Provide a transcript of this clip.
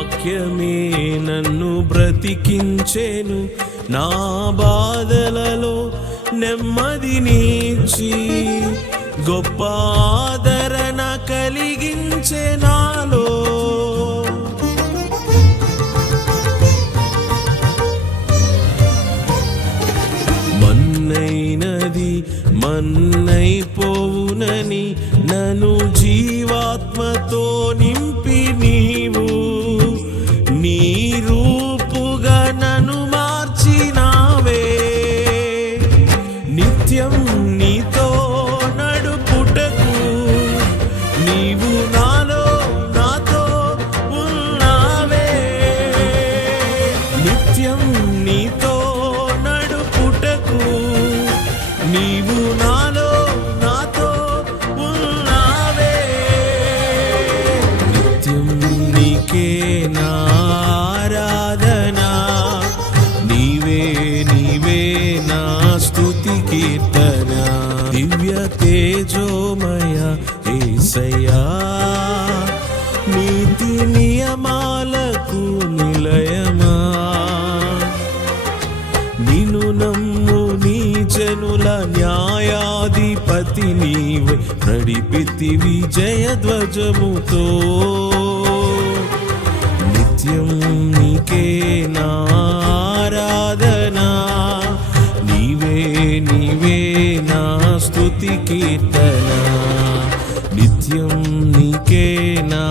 వాక్యమే నన్ను బ్రతికించెను, నా బాధలలో నెమ్మదినిచ్చి గొప్ప ఆదరణ కలిగించే నాలో. మన్నైనది మన్నైపోవునని నన్ను జీవాత్మతో నింపి నీవు నీ రూపుగా నన్ను మార్చినావే. నిత్యం నీతో నడుపుటకు నీవు నాలో నాతో ఉన్నావే. నిత్యం నీతో నడుపుటకు నీవు నాలో నాతో ఉన్నావే. నిత్యం నీకే నా ఆరాధన, నీవే నీవే నా స్తుతి కీర్తన. దివ్య తేజోమయ యేసయ్యా, నీతి నియమాలకు నిలయమా, నిన్ను నమ్ము నీ జనుల న్యాయాధిపతి నీవే, నడిపితివి జయధ్వజముతో. నిత్యం నీకే నా ఆరాధన, నీవే నీవే నా స్తుతి కీర్తన. నిత్యం నీకే నా